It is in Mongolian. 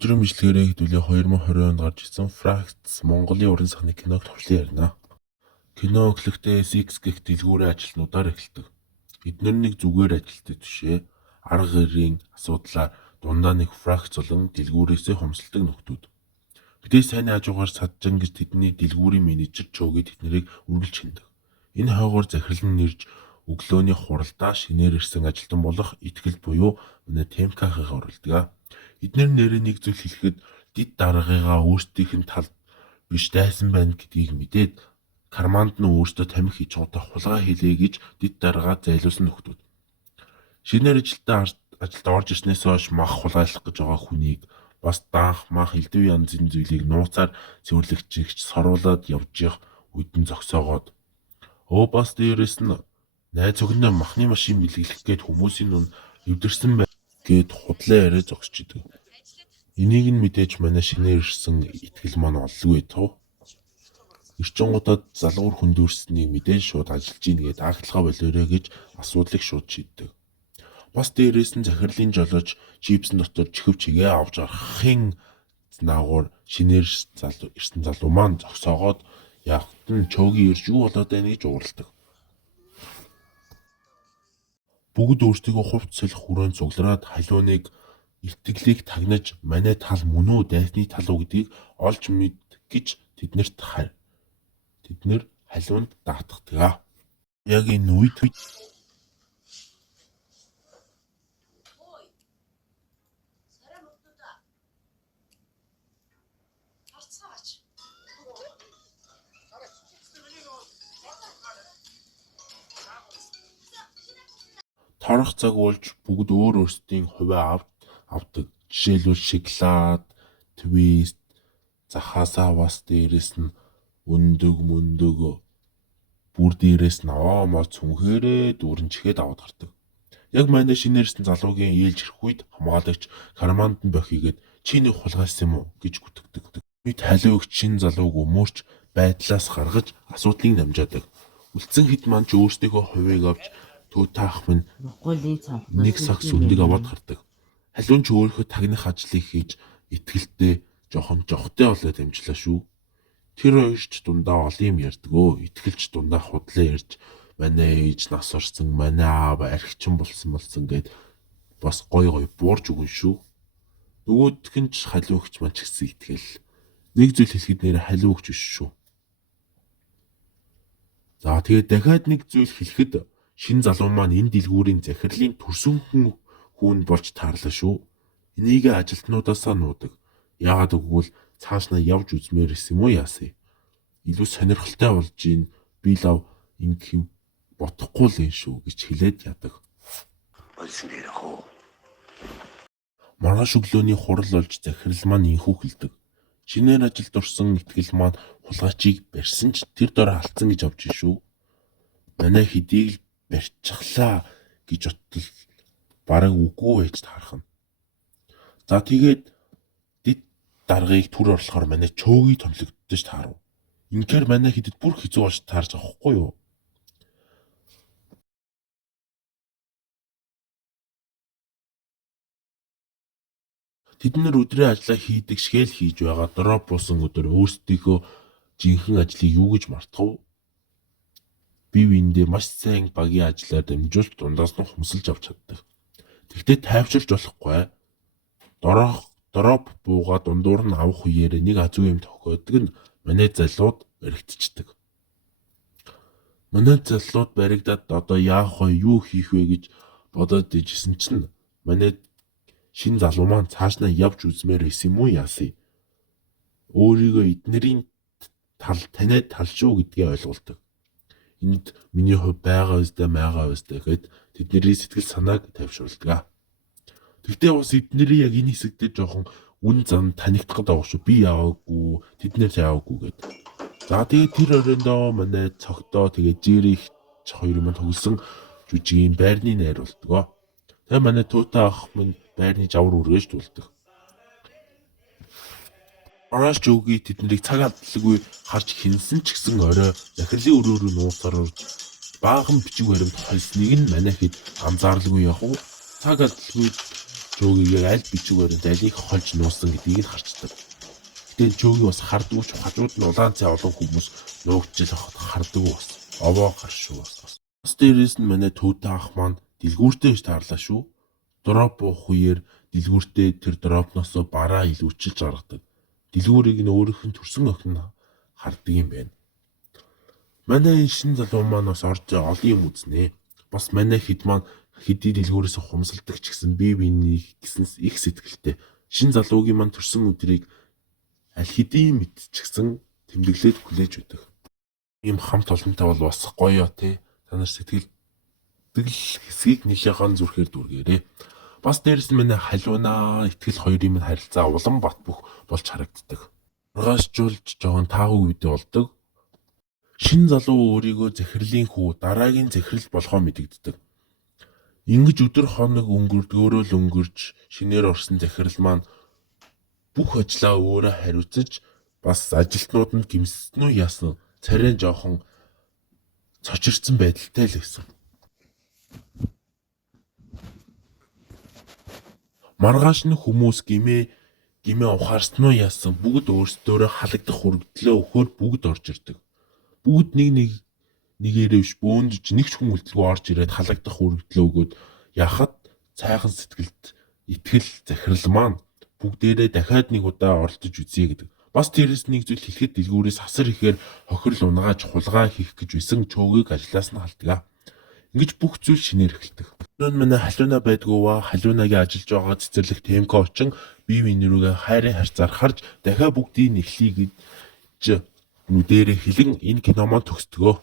Өдрийн бичлэгээрээ хэдүүлээ 2020 онд гарч ирсэн Fracts Монголын уран сахны киног товчлон ярина. Кино өглөختөө SX гэх дэлгүүрийн ажилтнуудаар эхэлдэг. Эдгээр нэг зүгээр ажилтдаг түшээ арга гэрийн асуудлаар дундаа нэг Fracts болон дэлгүүрээсээ хомсолдог нөхдүүд. Мэдээ сайн хажуугаар саджан гэж тэдний дэлгүүрийн менежер чөөгээд тэднийг үргэлж хиндэг. Энэ хойгоор захирал нь нэрж өглөөний хуралдаа шинээр ирсэн ажилтан болох итгэл буюу манай Темкахыг оруулдаг. Эдгээр нэрээ нэг зүйл хэлэхэд дид даргыгаа өөрсдийнх нь тал биш дайсан байна гэдгийг мэдээд карманд нь өөртөө тамхи хийж чадах хулгай хийлээ гэж дид даргаа зайлуулсан нөхдүүд. Шинээр ажилд орж ирснээс хойш мах хулгайлах гэж байгаа хүнийг бас даах мах элдв янзын зүйлийг нууцаар цэвэрлэгчигч соруулаад явж явах үдэн зогсоогоод бас дээрэс нь найз өхнөө махны машин бэлгэлэх гээд хүмүүсийн нүн эвдэрсэн байна гээд худлаа яриа зогсож идэв. Энийг нь мэдээж манай шинээр ирсэн итгэл маань олгүй тоо. Ирчингуудад залгуур хөндөрснийг мэдээж шууд ажиллаж ийн гээд агтлахаа болоорой гэж асуудлыг шууд шийддэг. Бас дээрээс нь захирлын жолооч чипсэн дотор чихв чигээ авч гарахын наагур шинээр ирсэн залуу маань зогсоогоод яахт нь чөөгийн ирж юу болоод байна гэж уурладаг. Бүгд өөрсдийгөө хувц солих хүрээнд цуглараад халууныг итгэлийг тагнаж манай тал мөн үү дайсны тал уу гэдгийг олж мэд гэж тэднэр халуунд даатгадаг. Яг энэ үед торох цаг болж бүгд өөрсдийн хувиа авдаг. Жишээлбэл шоколад, твист, захаасаа бас дээрэс нь өндөг бүр дээрэс нь аваамаа цүнхээрээ дүүрэн чихээд аваад гардаг. Яг манай шинээрсэн залуугийн ээлж ирэх үед хамгаалагч карманд нь бохигээд чи нэг хулгайсан юм уу гэж гүтгдэг. Бид халиу өгч шин залууг өмөрч байдлаас гаргаж асуудлыг намжаадаг. Үлдсэн хэд маань ч өөрсдийнхөө хувийг авч төөтаах минь нэг сагс үндэг аваад гардаг. Халуун ч өөрийнхөө тагнах ажлыг хийж итгэлтэй жохтой болоод амжлаа шүү. Тэр хоёрч дундаа олон юм ярьдгөө. Итгэлч дундаа худлаа ярьж манай ээж нас орсон, манай аав архичин болсон гэд бас гой буурж өгөн шүү. Нөгөөх нь ч халуун өгч маань ч гэсэн итгэл. Нэг зүйл хэлэхэд нэр халуун өгч биш шүү. За тэгээд дахиад нэг зүйл хэлэхэд шин залуу маань энэ дэлгүүрийн захирлын төрсөнхөн хүн болж таарлаа шүү. Энийг ажилтнуудаасаа нуудаг. Яагаад гэвэл цаашнаа явж үзмээр исэн юм уу яасан. Илүү сонирхолтой болж ийн би лав ингэв бодохгүй л юм шүү гэж хэлээд ядаг. Маргааш өглөөний хурал болж захирал маань инхүү хэлдэг. Шинээр ажилд орсон итгэл маань хулгайчийг барьсан ч тэр дор алдсан гэж авч ийн шүү. Манай хэдийг барьчихлаа гэж боттол бараг үгүй байж таарах нь. За тэгээд дид даргыг түр орлохоор манай чөөгийг томлогддож таарав. Инхээр манай хэдэд бүр хэцүү болж таарч байгаа хгүй юу? Тэд нар өдрийн ажлаа хийдэг шгээл хийж байгаа дроп буусан өдөр өөрсдийнхөө жинхэнэ ажлыг юу гэж мартав? Бие биендээ маш сайн багийн ажлаар дамжуулж дундаас нь хумсалж авч чаддаг. Тэгтээ тайвширч болохгүй. Дроп буугаа дундуур нь авах үеэр нэг азуу юм тохиодог нь манай залууд баригдчихдаг. Манай залууд баригдаад одоо яах вэ, юу хийх вэ гэж бодоод ижсэн чинь манай шин залуу маань цаашнаа явж үзмээр исэн юм уу яасан. Өөрийгөө эднэрийн таниад тал шүү гэдгээ ойлгуулдаг. Энд миний хувь байгаа үстэй майгаа үстэй гэхэд тэдний сэтгэл санааг тайвшруулдаг. Тэгтээ бас эднэрийн яг энэ хэсэгтээ жоохон үн зам танигдах гэдэг шүү. Би яваагүй, тэднээс яваагүй гэд. За тэгээд тэр өрөөндөө манай цогтоо тэгээд жирих хоёр маань төгөлсөн жүжигийн байрны найр болдгоо. Тэгээ манай туутай ах минь байрны жавар үргэж дүүлдэг. Маргааш жөөгийн тэднийг цаг алдалгүй харж хинсэн ч гэсэн орой захирлын өрөөрөө нууцаар орж баахан бичиг баримт холсныг нь манай хэд анзаарлгүй явах уу? Цаг алдалгүй Чөөгийг аль бичиг баримт алийг холж нуусан гэдгийг нь харцдаг. Гэтэл чөөгийг бас хардгууч хажууд нь улаан цай олон хүмүүс нуугдчихл хардаг бас. Овоо гар шүү бас. Бас дээрээс нь манай төвтэй ах маань дэлгүүртэй ш таарлаа шүү. Дроп уух үеэр дэлгүүртээ тэр дропноос бараа илүүчилж гаргадаг. Дэлгүүрийг нь өөрийнх нь төрсөн охин хардаг юм байна. Манай шин залуу маань бас орж олон юм үзнэ. Бас манай хэд маань хэдий дэлгүүрээс хумсалдаг ч гэсэн бие биенийг гэсэн их сэтгэлтэй. Шин залуугийн маань төрсөн өдрийг аль хэдийн мэд ч гэсэн тэмдэглээд хүлээж өгдөг. Ийм хамт олонтой бол бас гоё те. Та нар сэтгэл хэсгийг нэлээхэн зүрхээр дүргээрээ. Бас дээрс нь манай халуунаа итгэл хоёрын минь харилцаа улам бат бөх болж харагддаг. Маргаашжуулж жоохон таагүй үедээ болдог. Шин залуу өөрийгөө захирлын хүү дараагийн захирал болохоо мэдэгддэг. Ингэж өдөр хоног өнгөрдөөрөө л өнгөрж шинээр орсон захирал маань бүх ажлаа өөрөө хариуцаж бас ажилтнууд нь гимсэн үү яасан царай жоохон цочирдсан байдалтай л байсан. Маргааш нь хүмүүс гимээ ухаарсан уу яасан бүгд өөрсдөө халагдах хүргэлтлээ өгөхөөр бүгд орж ирдэг. Бүгд нэгээрээ биш бөөндж нэг ч хүн үлдэлгүй орж ирээд халагдах хүргэлтлээ өгөөд яхад цайхан сэтгэлд итгэл захирал маань бүгдээрээ дахиад нэг удаа оролдож үзье гэдэг. Бас тэрээс нэг зүйл хэлэхэд дэлгүүрээс хасар ихээр хохирол унгааж хулгай хийх гэж байсан чөөгийг ажлаас нь халдгаа. Ингэж бүх зүйл шинээр эхэлдэг. Өнөө манай халуунаа байдгуува халуунагийн ажиллаж байгаа цэцэрлэг Темко очин бие биенэрүүгээ хайрын харьцаар харж дахиад бүгдийг нэхлэе гэж нүдэрээ хэлэн энэ кино маань төгсдгөө.